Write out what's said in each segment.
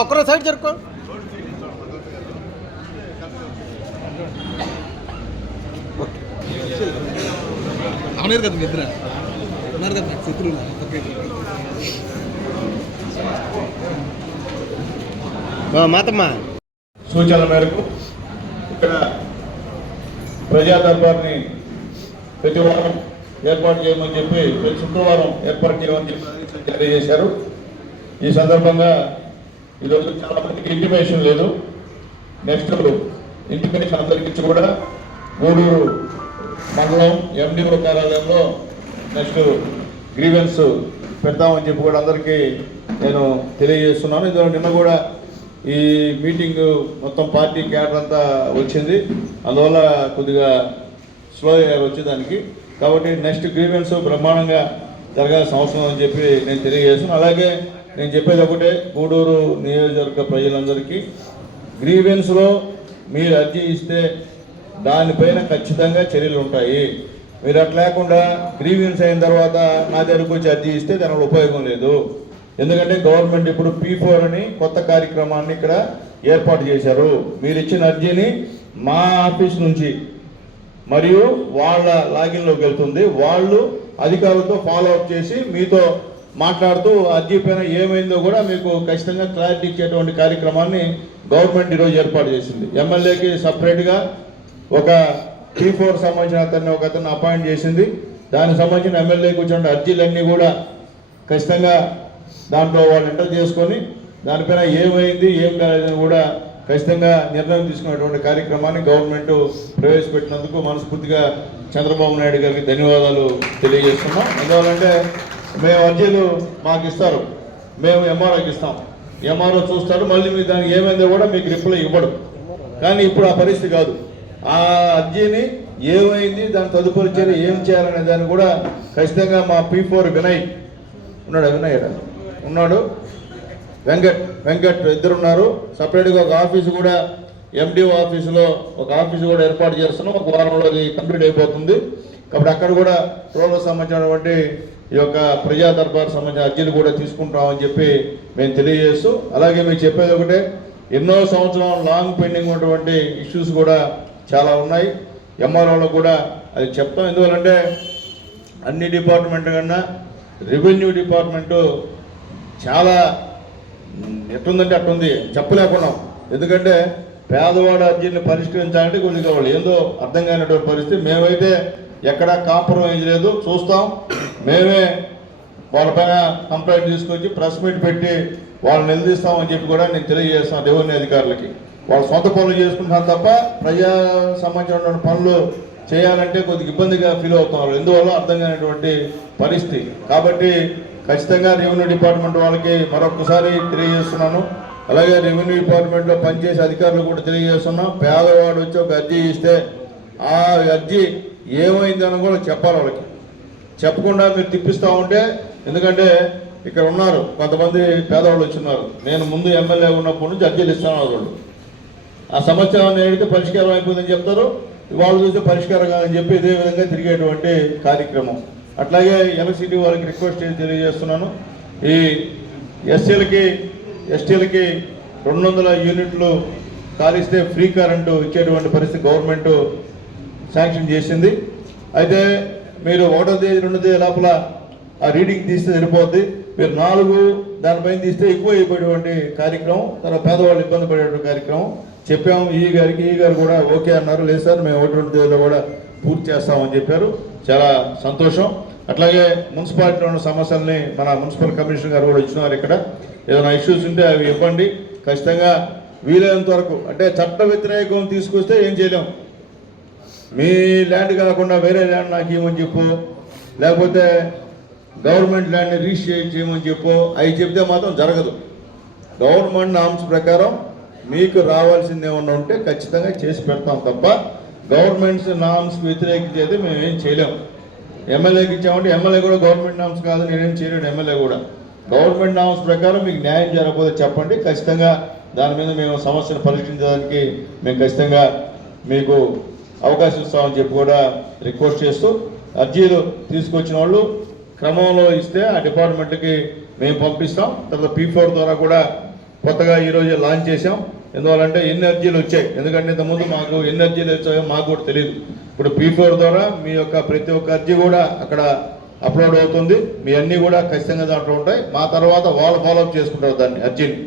ఒక్కరో side జరుపుకో. అవునారు కదా మీ ఇద్దరు? ఉన్నారు కదా నాకు శత్రువులు మాతమ్మ. సూచనల మేరకు ఇక్కడ ప్రజా దర్బార్ని ప్రతి వారం ఏర్పాటు చేయమని చెప్పి ప్రతి శుక్రవారం ఏర్పాటు చేయమని చెప్పి తెలియజేశారు. ఈ సందర్భంగా ఈరోజు చాలా మందికి ఇంటిమేషన్ లేదు. నెక్స్ట్ ఇంటిమేషన్ అందరికిచ్చి కూడా గూడూరు మండలం ఎండిఓ కార్యాలయంలో నెక్స్ట్ గ్రీవెన్స్ పెడతామని చెప్పి కూడా అందరికీ నేను తెలియజేస్తున్నాను. ఇందులో నిన్న కూడా ఈ మీటింగ్ మొత్తం పార్టీ క్యాడర్ అంతా వచ్చింది. అందువల్ల కొద్దిగా స్లో అయ్యారు వచ్చేదానికి. కాబట్టి నెక్స్ట్ గ్రీవెన్స్ బ్రహ్మాండంగా జరగాల్సిన అవసరం అని చెప్పి నేను తెలియజేస్తాను అలాగే నేను చెప్పేది ఒకటే గూడూరు నియోజకవర్గ ప్రజలందరికీ గ్రీవెన్స్లో మీరు అర్జీ ఇస్తే దానిపైన ఖచ్చితంగా చర్యలు ఉంటాయి. మీరు అట్లా లేకుండా గ్రీవెన్స్ అయిన తర్వాత నా దగ్గరకు వచ్చి అర్జీ ఇస్తే దానివల్ల ఉపయోగం లేదు. ఎందుకంటే గవర్నమెంట్ ఇప్పుడు పీ ఫోర్ అని కొత్త కార్యక్రమాన్ని ఇక్కడ ఏర్పాటు చేశారు. మీరు ఇచ్చిన అర్జీని మా ఆఫీస్ నుంచి మరియు వాళ్ళ లాగిన్లోకి వెళ్తుంది. వాళ్ళు అధికారులతో ఫాలో అప్ చేసి మీతో మాట్లాడుతూ అర్జీ పైన ఏమైందో కూడా మీకు ఖచ్చితంగా క్లారిటీ ఇచ్చేటువంటి కార్యక్రమాన్ని గవర్నమెంట్ ఈరోజు ఏర్పాటు చేసింది. ఎమ్మెల్యేకి సపరేట్గా ఒక టీ ఫోర్ సంబంధించిన అతన్ని ఒక అతన్ని అపాయింట్ చేసింది. దానికి సంబంధించిన ఎమ్మెల్యేకి వచ్చిన అర్జీలన్నీ కూడా ఖచ్చితంగా దాంట్లో వాళ్ళు ఎంటర్ చేసుకొని దానిపైన ఏమైంది ఏం కాలేదని కూడా ఖచ్చితంగా నిర్ణయం తీసుకున్నటువంటి కార్యక్రమాన్ని గవర్నమెంట్ ప్రవేశపెట్టినందుకు మనస్ఫూర్తిగా చంద్రబాబు నాయుడు గారికి ధన్యవాదాలు తెలియజేస్తున్నాం. ఎందువల్లంటే మేము అర్జీలు మాకు ఇస్తారు. మేము ఎంఆర్ఓకి ఇస్తాం. ఎంఆర్ఓ చూస్తారు మళ్ళీ మీరు దానికి ఏమైందో కూడా మీకు రిప్లై ఇవ్వడు. కానీ ఇప్పుడు ఆ పరిస్థితి కాదు. ఆ అర్జీని ఏమైంది దాని తదుపరి చర్య ఏం చేయాలనే దాన్ని కూడా ఖచ్చితంగా మా పీ ఫోర్ వినయ్. ఉన్నాడు వినయ్? ఈడ? ఉన్నాడు. వెంకట్ వెంకట్ ఇద్దరు ఉన్నారు సపరేట్గా ఒక ఆఫీసు కూడా ఎండిఓ ఆఫీసులో ఒక ఆఫీసు కూడా ఏర్పాటు చేస్తున్నాం. ఒక వారంలో అది కంప్లీట్ అయిపోతుంది. కాబట్టి అక్కడ కూడా రోడ్లకు సంబంధించినటువంటి ఈ యొక్క ప్రజా దర్బార్ సంబంధించిన అర్జీలు కూడా తీసుకుంటామని చెప్పి మేము తెలియజేస్తూ అలాగే మీకు చెప్పేది ఒకటే ఎన్నో సంవత్సరం లాంగ్ పెండింగ్ ఉన్నటువంటి ఇష్యూస్ కూడా చాలా ఉన్నాయి. ఎంఆర్ఓలో కూడా అది చెప్తాం. ఎందువల్లంటే అన్ని డిపార్ట్మెంట్ కన్నా రెవెన్యూ డిపార్ట్మెంటు చాలా ఎట్టుందంటే అట్టుంది. చెప్పలేకున్నాం. ఎందుకంటే పేదవాడు అర్జీని పరిష్కరించాలంటే కొద్దిగా వాళ్ళు ఏందో అర్థం కానిటువంటి పరిస్థితి. మేమైతే ఎక్కడా కాంప్రమైజ్ లేదు. చూస్తాం. మేమే వాళ్ళపైన కంప్లైంట్ తీసుకొచ్చి ప్రెస్ మీట్ పెట్టి వాళ్ళని నిలదీస్తామని చెప్పి కూడా నేను తెలియజేస్తాను రెవెన్యూ అధికారులకి. వాళ్ళు సొంత పనులు చేసుకుంటున్నారు తప్ప ప్రజా సంబంధించిన పనులు చేయాలంటే కొద్దిగా ఇబ్బందిగా ఫీల్ అవుతున్నారు. ఎందువల్ల? అర్థం కానిటువంటి పరిస్థితి. కాబట్టి ఖచ్చితంగా రెవెన్యూ డిపార్ట్మెంట్ వాళ్ళకి మరొకసారి తెలియజేస్తున్నాను. అలాగే రెవెన్యూ డిపార్ట్మెంట్లో పనిచేసే అధికారులు కూడా తెలియజేస్తున్నాం. పేదవాడు వచ్చి ఒక అర్జీ ఇస్తే ఆ అర్జీ ఏమైందని కూడా చెప్పాలి వాళ్ళకి. చెప్పకుండా మీరు తిప్పిస్తూ ఉంటే ఎందుకంటే ఇక్కడ ఉన్నారు కొంతమంది పేదవాళ్ళు వచ్చి ఉన్నారు. నేను ముందు ఎమ్మెల్యే ఉన్నప్పటి నుంచి అర్జీలు ఇస్తాను వాళ్ళు. ఆ సమస్య ఏమైనా అడిగితే పరిష్కారం అయిపోయిందని చెప్తారు. వాళ్ళు చూస్తే పరిష్కారం కాదని చెప్పి ఇదే విధంగా తిరిగేటువంటి కార్యక్రమం. అట్లాగే ఎలక్ట్రిసిటీ వాళ్ళకి రిక్వెస్ట్ తెలియజేస్తున్నాను. ఈ ఎస్సీలకి ఎస్టీలకి రెండు వందల యూనిట్లు కాలిస్తే ఫ్రీ కరెంటు ఇచ్చేటువంటి పరిస్థితి గవర్నమెంట్ శాంక్షన్ చేసింది. అయితే మీరు ఒకటో తేదీ రెండో తేదీ లోపల ఆ రీడింగ్ తీస్తే సరిపోద్ది. మీరు నాలుగు దానిపైన తీస్తే ఎక్కువ అయిపోయేటువంటి కార్యక్రమం తర్వాత పేదవాళ్ళు ఇబ్బంది పడేటువంటి కార్యక్రమం. చెప్పాము ఈ గారికి ఈ గారు కూడా ఓకే అన్నారు. లేదు సార్ మేము ఒకటి రెండు తేదీలో కూడా పూర్తి చేస్తామని చెప్పారు. చాలా సంతోషం. అట్లాగే మున్సిపాలిటీలో ఉన్న సమస్యల్ని మన మున్సిపల్ కమిషనర్ గారు కూడా ఇచ్చినారు ఇక్కడ. ఏదైనా ఇష్యూస్ ఉంటే అవి ఇవ్వండి. ఖచ్చితంగా వీలైనంత వరకు అంటే చట్ట వ్యతిరేకం తీసుకొస్తే ఏం చేయలేం. మీ ల్యాండ్ కాకుండా వేరే ల్యాండ్ నాకు ఇవ్వమని చెప్పు. లేకపోతే గవర్నమెంట్ ల్యాండ్ని రిజిస్టర్ చేయమని చెప్పు. అవి చెప్తే మాత్రం జరగదు. గవర్నమెంట్ నామ్స్ ప్రకారం మీకు రావాల్సింది ఏమన్నా ఉంటే ఖచ్చితంగా చేసి పెడతాం తప్ప గవర్నమెంట్స్ నామ్స్ వ్యతిరేకించి అయితే మేము ఏం చేయలేము. ఎమ్మెల్యేకి ఇచ్చామంటే ఎమ్మెల్యే కూడా గవర్నమెంట్ నామ్స్ కాదు నేనేం చేయలేను ఎమ్మెల్యే కూడా. గవర్నమెంట్ నామ్స్ ప్రకారం మీకు న్యాయం జరగకపోతే చెప్పండి. ఖచ్చితంగా దాని మీద మేము సమస్యను పరిష్కరించడానికి మేము ఖచ్చితంగా మీకు అవకాశం ఇస్తామని చెప్పి కూడా రిక్వెస్ట్ చేస్తూ అర్జీలు తీసుకొచ్చిన వాళ్ళు క్రమంలో ఇస్తే ఆ డిపార్ట్మెంట్కి మేము పంపిస్తాం. తర్వాత పీ ఫోర్ ద్వారా కూడా కొత్తగా ఈరోజు లాంచ్ చేసాం ఎందువల్లంటే ఎనర్జీలు అర్జీలు వచ్చాయి. ఎందుకంటే ఇంతకుముందు మాకు ఎనర్జీలు వచ్చాయో మాకు కూడా తెలియదు ఇప్పుడు పీ ఫోర్ ద్వారా మీ యొక్క ప్రతి ఒక్క అర్జీ కూడా అక్కడ అప్లోడ్ అవుతుంది. మీ అన్నీ కూడా ఖచ్చితంగా దాంట్లో ఉంటాయి. మా తర్వాత వాళ్ళు ఫాలోఅప్ చేసుకుంటారు దాన్ని అర్జీని.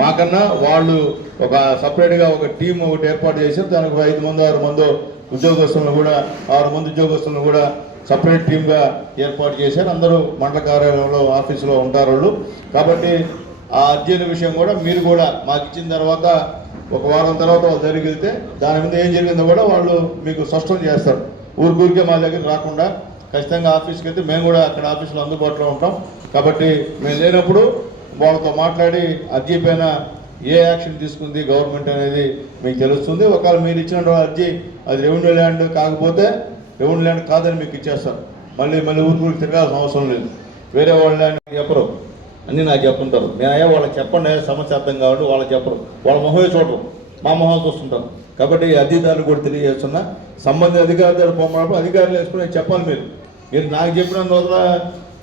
మాకన్నా వాళ్ళు ఒక సపరేట్గా ఒక టీం ఒకటి ఏర్పాటు చేశారు దానికి ఐదు మంది ఆరు మంది ఉద్యోగస్తులను కూడా ఆరు మంది ఉద్యోగస్తులను కూడా సపరేట్ టీమ్గా ఏర్పాటు చేశారు. అందరూ మండల కార్యాలయంలో ఆఫీసులో ఉంటారు వాళ్ళు. కాబట్టి ఆ అర్జీల విషయం కూడా మీరు కూడా మాకు ఇచ్చిన తర్వాత ఒక వారం తర్వాత వాళ్ళు జరిగితే దాని మీద ఏం జరిగిందో కూడా వాళ్ళు మీకు స్పష్టం చేస్తారు. ఊరికూరికే మా దగ్గర రాకుండా ఖచ్చితంగా ఆఫీస్కి అయితే మేము కూడా అక్కడ ఆఫీస్లో అందుబాటులో ఉంటాం. కాబట్టి మేము లేనప్పుడు వాళ్ళతో మాట్లాడి అర్జీ పైన ఏ యాక్షన్ తీసుకుంది గవర్నమెంట్ అనేది మీకు తెలుస్తుంది. ఒకవేళ మీరు ఇచ్చిన అర్జీ అది రెవెన్యూ ల్యాండ్ కాకపోతే రెవెన్యూ ల్యాండ్ కాదని మీకు ఇచ్చేస్తారు. మళ్ళీ మళ్ళీ ఊరికి ఊరికి తిరగాల్సిన అవసరం లేదు. వేరే వాళ్ళ ల్యాండ్ చెప్పరు అన్నీ నాకు చెప్పుంటారు. నేను అయ్యా వాళ్ళకి చెప్పండి సమస్య అర్థం కావాలి వాళ్ళకి చెప్పరు. వాళ్ళ మొహమే చూడరు. మా మొహం చూస్తుంటారు. కాబట్టి అధికారులు కూడా తెలియజేస్తున్నా. సంబంధిత అధికారులు దగ్గర పోమన్నప్పుడు అధికారులు వేసుకుని చెప్పాలి మీరు. మీరు నాకు చెప్పిన వల్ల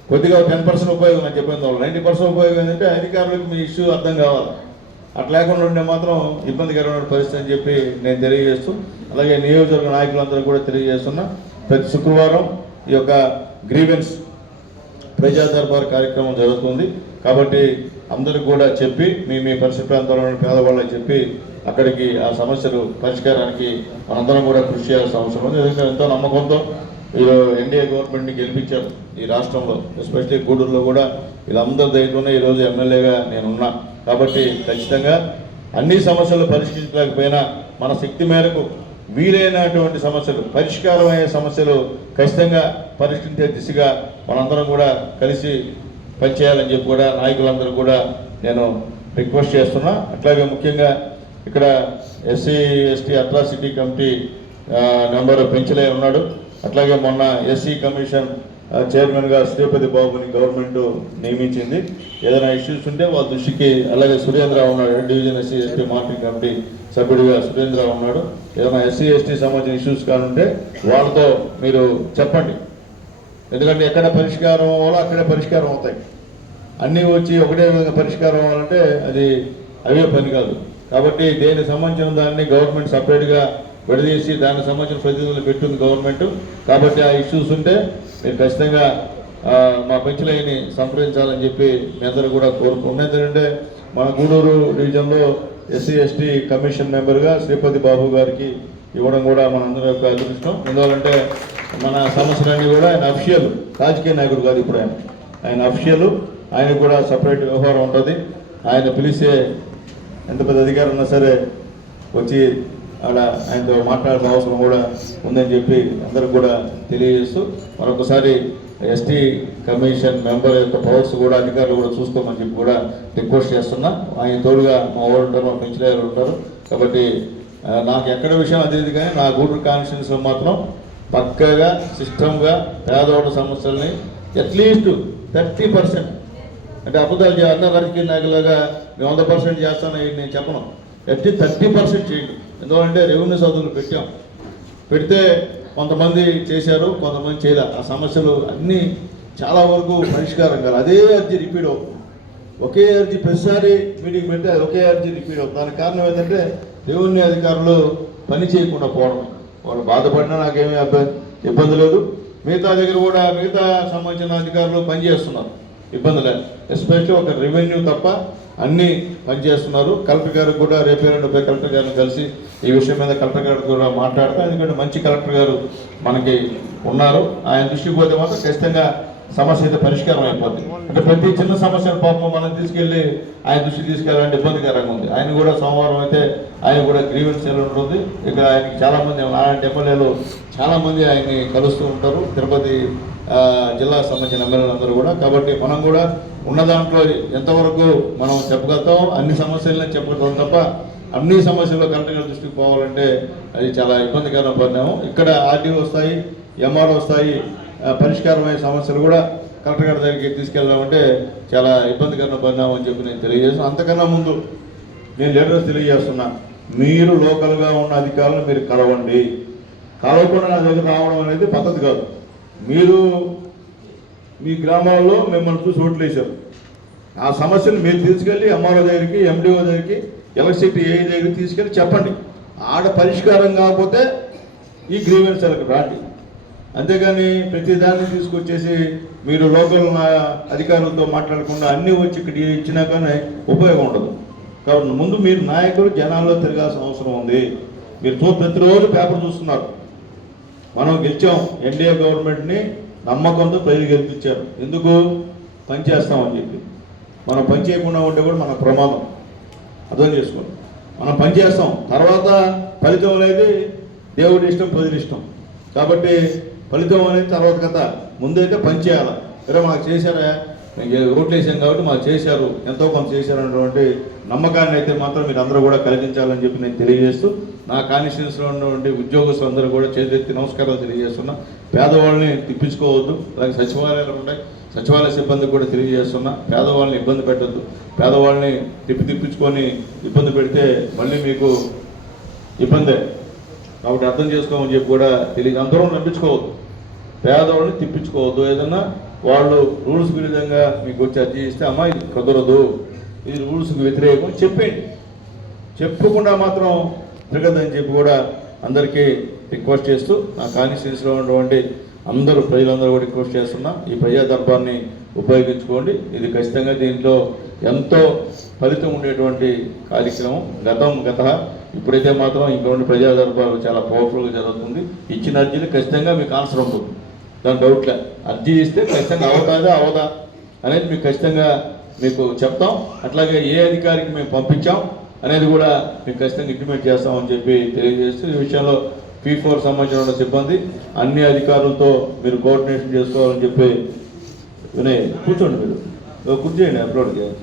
కొద్దిగా టెన్ పర్సెంట్ ఉపయోగం నాకు చెప్పిన వల్ల నైంటీ పర్సెంట్ ఉపయోగం ఏంటంటే అధికారులకు మీ ఇష్యూ అర్థం కావాలి. అట్లా లేకుండా ఉంటే మాత్రం ఇబ్బందికరమైన పరిస్థితి అని చెప్పి నేను తెలియజేస్తూ అలాగే నియోజకవర్గ నాయకులందరూ కూడా తెలియజేస్తున్నా. ప్రతి శుక్రవారం ఈ యొక్క గ్రీవెన్స్ ప్రజా దర్బార్ కార్యక్రమం జరుగుతుంది. కాబట్టి అందరికి కూడా చెప్పి మీ మీ పరిసర ప్రాంతంలోని ఉన్న పేదవాళ్ళకి చెప్పి అక్కడికి ఆ సమస్యలు పరిష్కారానికి మనందరం కూడా కృషి చేయాల్సిన అవసరం ఉంది. ఎందుకంటే ఎంతో నమ్మకంతో ఎన్డీఏ గవర్నమెంట్ని గెలిపించారు ఈ రాష్ట్రంలో. ఎస్పెషల్లీ గూడూరులో కూడా వీళ్ళందరి దగ్గరనే ఈరోజు ఎమ్మెల్యేగా నేనున్నా. కాబట్టి ఖచ్చితంగా అన్ని సమస్యలు పరిష్కరించలేకపోయినా మన శక్తి మేరకు వీలైనటువంటి సమస్యలు పరిష్కారమయ్యే సమస్యలు ఖచ్చితంగా పరిష్కరించే దిశగా మనందరం కూడా కలిసి పనిచేయాలని చెప్పి కూడా నాయకులందరూ కూడా నేను రిక్వెస్ట్ చేస్తున్నా. అట్లాగే ముఖ్యంగా ఇక్కడ SC ST atrocity committee member పెంచలే ఉన్నాడు. అట్లాగే మొన్న ఎస్సీ కమిషన్ చైర్మన్గా శ్రీపతి బాబుని గవర్నమెంట్ నియమించింది. ఏదైనా ఇష్యూస్ ఉంటే వాళ్ళ దృష్టికి అలాగే సురేంద్ర ఉన్నాడు. Division SC ST marking committee సభ్యుడిగా సురేంద్ర ఉన్నాడు. ఏదైనా ఎస్సీ ఎస్టీ సంబంధించిన ఇష్యూస్ కానుంటే వాళ్ళతో మీరు చెప్పండి. ఎందుకంటే ఎక్కడ పరిష్కారం అవ్వాలో అక్కడే పరిష్కారం అవుతాయి. అన్నీ వచ్చి ఒకటే విధంగా పరిష్కారం అవ్వాలంటే అది అవే పని కాదు. కాబట్టి దేనికి సంబంధించిన దాన్ని గవర్నమెంట్ సపరేట్గా విడదీసి దానికి సంబంధించిన ప్రతినిధులు పెట్టింది గవర్నమెంట్. కాబట్టి ఆ ఇష్యూస్ ఉంటే మీరు ఖచ్చితంగా మా పెంచులైని సంప్రదించాలని చెప్పి మీ అందరూ కూడా కోరుకుంటున్నాం. ఎందుకంటే మన గూడూరు డివిజన్లో ఎస్సీ ఎస్టీ కమిషన్ మెంబర్గా శ్రీపతి బాబు గారికి ఇవ్వడం కూడా మనందరం యొక్క అదృష్టం. ఎందువల్లంటే మన సమస్యలన్నీ కూడా ఆయన అఫిషియల్ రాజకీయ నాయకుడు కాదు ఇప్పుడు ఆయన. ఆయన అఫిషియల్ ఆయన కూడా సపరేట్ వ్యవహారం ఉంటుంది. ఆయన పిలిచే ఎంత పెద్ద అధికారం ఉన్నా సరే వచ్చి అక్కడ ఆయనతో మాట్లాడాల్సిన అవసరం కూడా ఉందని చెప్పి అందరికి కూడా తెలియజేస్తూ మరొకసారి ఎస్టీ కమిషన్ మెంబర్ యొక్క పవర్స్ కూడా అధికారులు కూడా చూసుకోమని చెప్పి కూడా రిక్వెస్ట్ చేస్తున్నా. ఆయన తోడుగా మా వాళ్ళు ఉంటారు మా పెంచలేరు ఉంటారు. కాబట్టి నాకు ఎక్కడ విషయం తెలియదు కానీ నా గూడూరు కాన్స్టిట్యూన్సీలో మాత్రం పక్కగా సిస్టమ్గా పేదవాళ్ళ సమస్యల్ని అట్లీస్ట్ థర్టీ పర్సెంట్ అంటే అబద్ధాలు అన్న రాజకీయ నాయకులుగా మేము వంద పర్సెంట్ చేస్తానని నేను చెప్పను. ఎట్టి థర్టీ పర్సెంట్ చేయండి. ఎందుకంటే రెవెన్యూ సదువులు పెట్టాం. పెడితే కొంతమంది చేశారు కొంతమంది చేయలే. ఆ సమస్యలు అన్నీ చాలా వరకు పరిష్కారం కాదు అదే అర్జీ రిపీట్ అవుతుంది. ఒకే అర్జీ ప్రతిసారి మీటింగ్ పెడితే అది ఒకే అర్జీ రిపీట్ అవుతుంది. దానికి కారణం ఏంటంటే రెవెన్యూ అధికారులు పని చేయకుండా పోవడం వాళ్ళు బాధపడినా నాకేమీ ఇబ్బంది లేదు. మిగతా దగ్గర కూడా మిగతా సంబంధించిన అధికారులు పనిచేస్తున్నారు. ఇబ్బంది లేదు. ఎస్పెషల్లీ ఒక రెవెన్యూ తప్ప అన్నీ పనిచేస్తున్నారు. కలెక్టర్ గారు కూడా రేపే రెండు కలెక్టర్ గారిని కలిసి ఈ విషయం మీద కలెక్టర్ గారు కూడా మాట్లాడతాం ఎందుకంటే మంచి కలెక్టర్ గారు మనకి ఉన్నారు. ఆయన దృష్టికి పోతే మాత్రం ఖచ్చితంగా సమస్య అయితే పరిష్కారం అయిపోద్ది. అంటే ప్రతి చిన్న సమస్యను పాపం మనం తీసుకెళ్ళి ఆయన దృష్టికి తీసుకెళ్ళాలంటే ఇబ్బందికరంగా ఉంది. ఆయన కూడా సోమవారం అయితే ఆయన కూడా గ్రీవెన్స్ ఉంటుంది? ఇక్కడ ఆయనకి చాలామంది అలాంటి ఎమ్మెల్యేలు చాలామంది ఆయన్ని కలుస్తూ ఉంటారు. తిరుపతి జిల్లా సంబంధించిన ఎమ్మెల్యేలందరూ కూడా. కాబట్టి మనం కూడా ఉన్న దాంట్లో ఎంతవరకు మనం చెప్పగలుగుతాం అన్ని సమస్యలను చెప్పగలుగుతాం తప్ప అన్ని సమస్యలు కరెక్ట్గా దృష్టికి పోవాలంటే అది చాలా ఇబ్బందికరమైన పరిణామం ఇక్కడ ఆర్డీఓ వస్తాయి ఎంఆర్ఓ వస్తాయి పరిష్కారమయ్యే సమస్యలు కూడా కలెక్టర్ గారి దగ్గరికి తీసుకెళ్ళామంటే చాలా ఇబ్బందికరమైన పరిణామం అని చెప్పి నేను తెలియజేస్తాను అంతకన్నా ముందు నేను లీడర్స్ తెలియజేస్తున్నా. మీరు లోకల్గా ఉన్న అధికారులను మీరు కలవండి. కలవకుండా నా దగ్గర రావడం అనేది పద్ధతి కాదు. మీరు మీ గ్రామాల్లో మిమ్మల్ని చూసి ఓట్లేశారు. ఆ సమస్యను మీరు తీసుకెళ్ళి ఎంఆర్ఓ దగ్గరికి ఎండిఓ దగ్గరికి ఎలక్ట్రిసిటీ ఏ దగ్గరికి తీసుకెళ్ళి చెప్పండి. ఆడ పరిష్కారం కాకపోతే ఈ గ్రీవెన్స్ రాండి. అంతేగాని ప్రతి దాన్ని తీసుకొచ్చేసి మీరు లోకల్ అధికారులతో మాట్లాడకుండా అన్నీ వచ్చి ఇక్కడ ఇచ్చినా కానీ ఉపయోగం ఉండదు. కాబట్టి ముందు మీరు నాయకులు జనాల్లో తిరగాల్సిన అవసరం ఉంది. మీరు చూ ప్రతిరోజు పేపర్ చూస్తున్నారు. మనం గెలిచాం. ఎన్డీఏ గవర్నమెంట్ని నమ్మకంతో ప్రజలు గెలిపించారు. ఎందుకు? పనిచేస్తామని చెప్పి. మనం పని చేయకుండా ఉంటే కూడా మన ప్రమాదం. అర్థం చేసుకోండి. మనం పని చేస్తాం. తర్వాత ఫలితం అనేది దేవుడి ఇష్టం ప్రజల ఇష్టం. కాబట్టి ఫలితం అనేది తర్వాత కథ. ముందైతే పని చేయాలి? సరే మాకు చేశారా? మేము ఓట్లు వేసాం కాబట్టి మాకు చేశారు. ఎంతో కొంత చేశారు అన్నటువంటి నమ్మకాన్ని అయితే మాత్రం మీరు అందరూ కూడా కలిగించాలని చెప్పి నేను తెలియజేస్తూ నా కాన్స్టిట్యూన్స్లో ఉన్నటువంటి ఉద్యోగస్తులు అందరూ కూడా చేతెత్తి నమస్కారాలు తెలియజేస్తున్నా. పేదవాళ్ళని తిప్పించుకోవద్దు. అలాగే సచివాలయాలు ఉంటాయి. సచివాలయ సిబ్బంది కూడా తెలియజేస్తున్నా. పేదవాళ్ళని ఇబ్బంది పెట్టద్దు. పేదవాళ్ళని తిప్పి తిప్పించుకొని ఇబ్బంది పెడితే మళ్ళీ మీకు ఇబ్బందే. కాబట్టి అర్థం చేసుకోమని చెప్పి కూడా తెలియదు అందరూ నమ్మించుకోవద్దు. పేదవాళ్ళని తిప్పించుకోవద్దు. ఏదన్నా వాళ్ళు రూల్స్కి విధంగా మీకు వచ్చి అర్జీ ఇస్తే అమ్మా ఇది కుదరదు. ఇది రూల్స్కి వ్యతిరేకం చెప్పండి చెప్పకుండా మాత్రం తిరగదని చెప్పి కూడా అందరికీ రిక్వెస్ట్ చేస్తూ నా కాన్స్టిట్యూన్సీలో ఉన్నటువంటి అందరూ ప్రజలందరూ కూడా రిక్వెస్ట్ చేస్తున్నా ఈ ప్రజా దర్భాన్ని ఉపయోగించుకోండి. ఇది ఖచ్చితంగా దీంట్లో ఎంతో ఫలితం ఉండేటువంటి కార్యక్రమం. గతం గత ఇప్పుడైతే మాత్రం ఇంకొన్ని ఉండే ప్రజా చాలా పవర్ఫుల్గా జరుగుతుంది. ఇచ్చిన అర్జీలు ఖచ్చితంగా మీకు ఆన్సర్ ఉంటుంది దాని డౌట్లే అర్జీ ఇస్తే ఖచ్చితంగా అవుతాదా? అవదా? అనేది మీకు ఖచ్చితంగా మీకు చెప్తాం. అట్లాగే ఏ అధికారికి మేము పంపించాం అనేది కూడా మేము ఖచ్చితంగా ఇంటిమేట్ చేస్తామని చెప్పి తెలియజేస్తూ ఈ విషయంలో పీ ఫోర్ సంబంధించిన సిబ్బంది అన్ని అధికారులతో మీరు కోఆర్డినేషన్ చేసుకోవాలని చెప్పి వినయ్ కూర్చోండి మీరు. ఓ కూర్చోండి అప్లోడ్ చేయాలి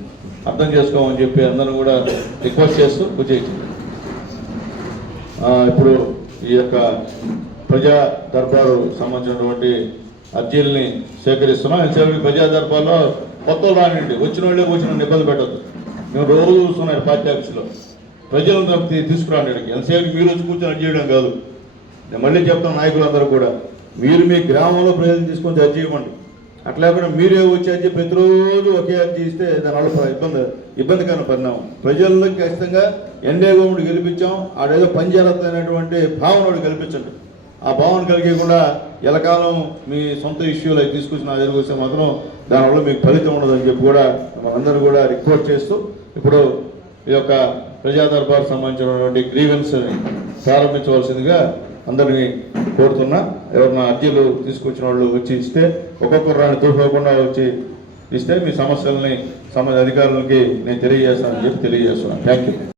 అర్థం చేసుకోమని చెప్పి అందరూ కూడా రిక్వెస్ట్ చేస్తూ కూర్చేయండి ఇప్పుడు ఈ యొక్క ప్రజా దర్బారు సంబంధించినటువంటి అర్జీలని సేకరిస్తున్నాం. ఎంతసేపు ప్రజా దర్బార్లో కొత్త రానివ్వండి. వచ్చిన వాళ్ళే వచ్చిన ఇబ్బంది పెట్టద్దు. మేము రోజు చూస్తున్నాం పార్టీ ఆఫీసులో. ప్రజలను తప్పి తీసుకురాండి ఇక్కడికి. ఎంతసేపు మీరు వచ్చి కూర్చొని అర్జీ చేయడం కాదు. నేను మళ్ళీ చెప్తాను నాయకులందరూ కూడా. మీరు మీ గ్రామంలో ప్రజలను తీసుకొని అర్జీ ఇవ్వండి. అట్లా కాకుండా మీరే వచ్చి అర్జీ ప్రతిరోజు ఒకే అర్జీ ఇస్తే దానివల్ల ఇబ్బంది ఇబ్బందికరమైన పరిణామం. ప్రజల్లో ఖచ్చితంగా ఎండే గవర్నమెంట్ గెలిపించాం. ఆడేదో పనిచేరద్దు అనేటువంటి భావన వాడు గెలిపించండి ఆ భావన కలిగకుండా ఎలకాలం మీ సొంత ఇష్యూలు అవి తీసుకొచ్చి నా దగ్గరకు వస్తే మాత్రం దానివల్ల మీకు ఫలితం ఉండదని చెప్పి కూడా మనందరూ కూడా రిక్వెస్ట్ చేస్తూ ఇప్పుడు ఈ యొక్క ప్రజా దర్బార్ సంబంధించినటువంటి గ్రీవెన్స్ని ప్రారంభించవలసిందిగా అందరినీ కోరుతున్నా. ఎవరన్నా అర్జీలు తీసుకొచ్చిన వాళ్ళు వచ్చి ఇస్తే ఒక్కొక్కరు రాని వచ్చి ఇస్తే మీ సమస్యల్ని సమ అధికారులకి నేను తెలియజేస్తానని చెప్పి తెలియజేస్తున్నాను. Thank you